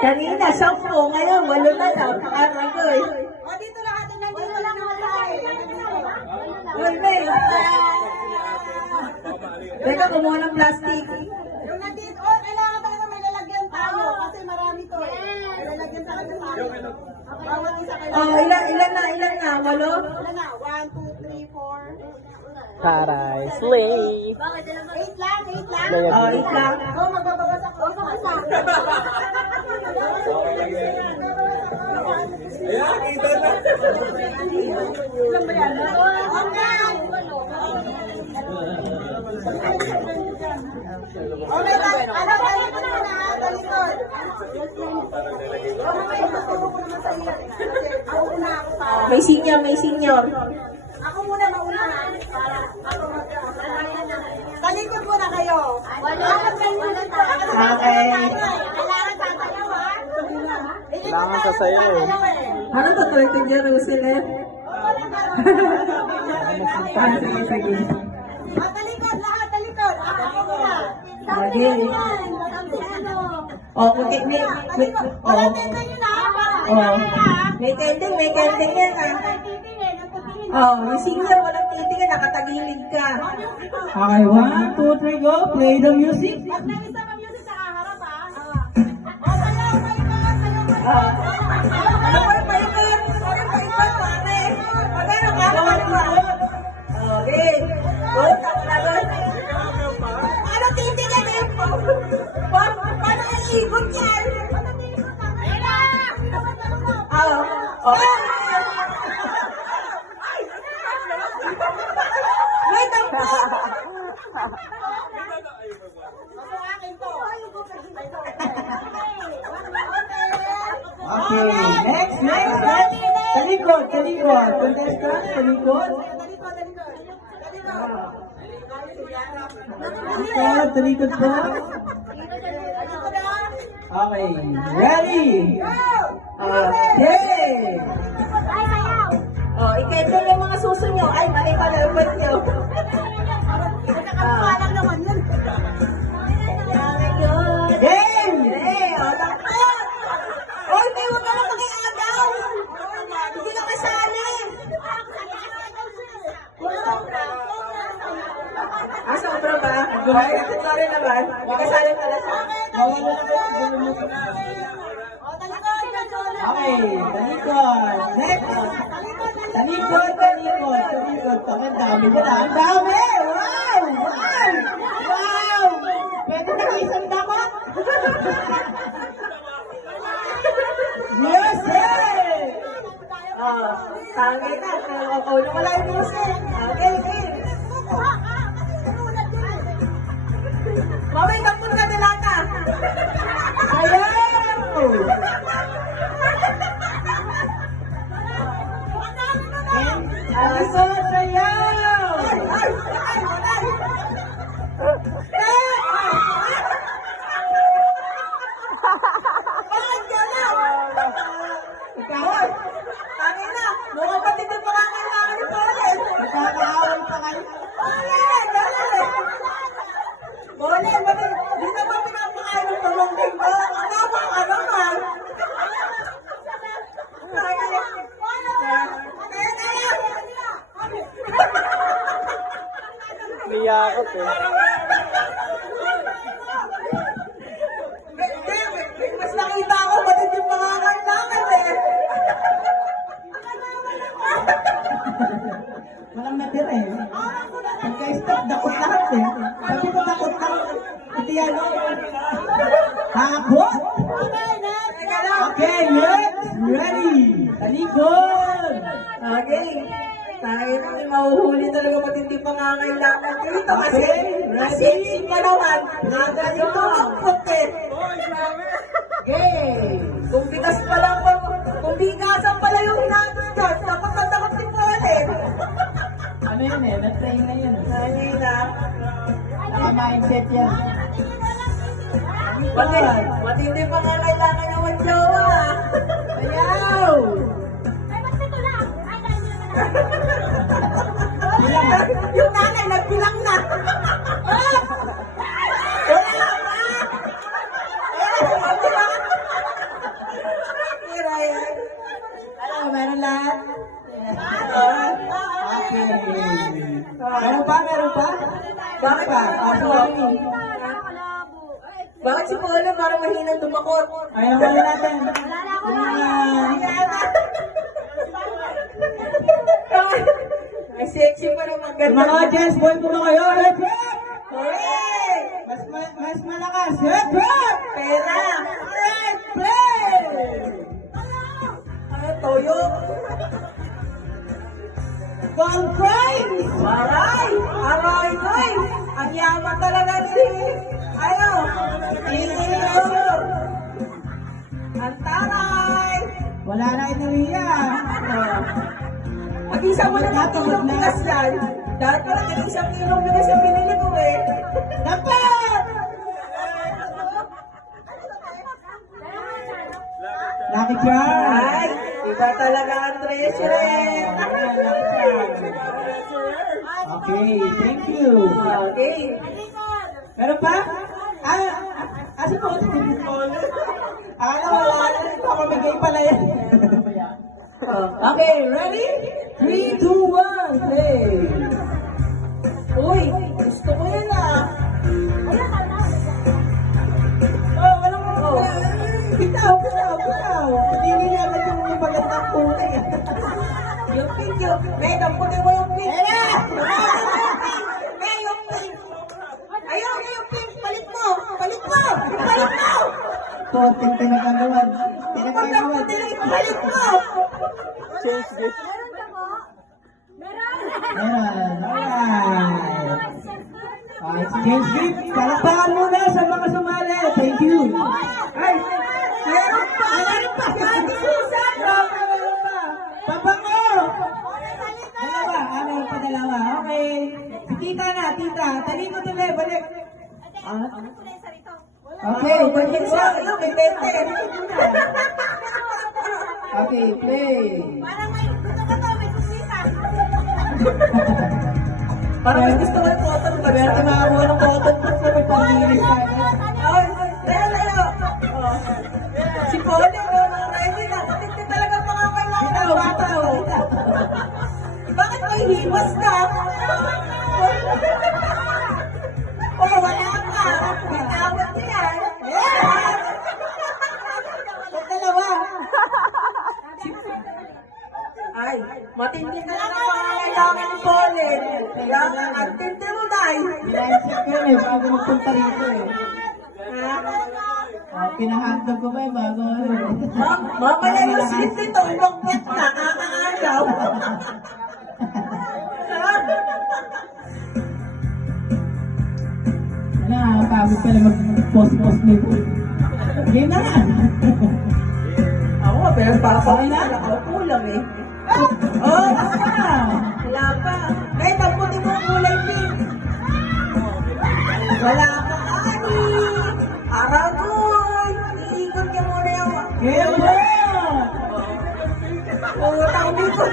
Kanina, 10. Ngayon, 8 na lang. Agoy. O, dito lahat. Nandito lang lahat. Uy, May. Teka, kumuha ng plastic. Yung nandito, kailangan talaga may lalagyan tayo. Kasi marami to. May lalagyan sa tayo. Bawat isa kayo. Oh, ilan na? 8? Ilan na? 1, 2, 3, 4. Taray, slay. 8 lang. Oh, 8 lang. O, magbababas ako. Ayan, kita na. Ilan ba yan? Okay. Okay, ano, talikod muna ha, talikod. Ako muna ako para. May senior. Ako muna mauna ha. Talikod muna kayo. Dapat talikod po. Okay. Kailangan tatayo ha. Kailangan sasayaw eh. Ano to, Tito Jerusalem? Sige. Talikod lahat, talikod. Ako muna. Okay. Oh, may Wala tenda nyo na. oh. May kending yan ah. Oh, yung senior, walang titingin, nakatagilid ka. Okay, 1, 2, 3, go. Play the music. Pag nag-isa ka music sa kaharap ha. O, sayaw, Ah. Ano pa yung paikot? Ano pa yung pare? Magkano ka? Okay. Good, ako na doon. Ano titingin eh? Paano iikot yan? Oh. May tampo. Okay, next. Talikod. Contestant, talikod. Talikod po. Okay, ready? Okay. Oh, ikento yung mga suso nyo. Ay, mali pala yung ba't nyo. Nakakapalang naman yun. Game! Oh, takot! Oh, hindi, huwag ka na pakiagaw! Hindi ka kasali! Ah, sobra ba? Ay, sorry naman. Hindi kasali pala sa... Okay, talikod. Next. Talikod. Ang dami ko na. Ang dami! Wow! Pwede na isang dapat? Music! Oh, tangi ka. Ako na wala yung music. Okay. Mami, tampun ka nila ka. Ayaw! Aliso, sayaw! Ikaw, tangin na. Mga batid yung pangangailangan ni Bolen. Nagkakaaway pa kayo. Bolen, batid. Di na ba pinapakain ng tulongin mo? Tama ka naman. Niyakot eh. Mas nakita ako, batid yung pangangailangan eh. Walang natira eh. Pagka-stop, dakot lahat eh. Sabi ko dakot lang. Hindi yan. Hakot! Okay, next. Ready. Talikod. Okay. Tayo naman mahuhuli talaga matindi pangangailangan dito. Kasi yung panawan, nagas yung tumakot eh. Okay. Kung bigasan pala yung nagas, takot na takot si Bolen. Ano yun eh? Na-train na yun. Train na. Naka-mindset yan. Matindi pangangailangan yung mag-jowa. Ayaw! Yung nanay nagbilang na. Okay. Meron pa? Meron pa? Bakit pa? Sorry. Bakit si Polo parang mahinang dumakot? Ayaw mo natin. Ay, sexy pa naman. Yung mga Jess boy ko na kayo. Hip hip! Hooray! Mas malakas. Hip hip! Pera! Alright, play! Ano, toyo? Ball prize! Aray! Aray, boy! Ang yaman talaga ni... Ano? Iyo! Ang taray! Wala na inuwiya. Mag-isa mo na ng kilong bigas yan. Dahil pala isang kilong bigas yung binili ko eh. Dapat! Lucky charm! Ay! Iba talaga ang treasure eh. Okay, thank you. Okay. Meron pa? Si Paul. Wala na. Papamigay pala yan. Okay, ready? 3, 2, 1, play! Uy, gusto ko yan ah. Walang mo. Bitaw. Hindi naman yung magandang kulay. Yung pink yung... May, damputin mo yung pink. May, yung pink. Ayaw, yung pink. Palit mo. Palit mo. Palit mo. Poteng tinagagawan. Palit mo. Change this. Meron. Alright. Exchange gift. Palakpakan muna sa mga sumali. Thank you. Ay, meron pa. Meron pa. Meron pa. Pabango. Dalawa. Ano pa dalawa? Okay. Tita na, tita. Talikod ulit. Balik. Okay, Pagkin sa akin, may pente. Okay, play. Parang may gusto ko yung cotton pa. Pero tumawa ng cotton pa sa may pangilis tayo. Ay, tayo. Si Polly, mga ready na. Kasi talaga pangangailangan ng bata. Bakit may himas ka? Oh, wala ka. Bitawat niya. Dalawa. Ay, matindi na lang ang pangangailangan ni Polly. Kaya, ang tindi mo dahil. Bilang-check ko yun eh, bago magpunta rito eh. Pinahandog ko ba eh, bago ano eh. Mamaya yung slip nito, umakyat na, kakaalaw. Nakakapagod pala mag-post-post nito. Game na nga. Ako, pero papakailan. Ako kulang eh. Oh, Wala pa. Kahit ang puti mo kulay pink. Wala pa. Ani! Aragoy! Iikot ka muna yung... game na! Putang dito.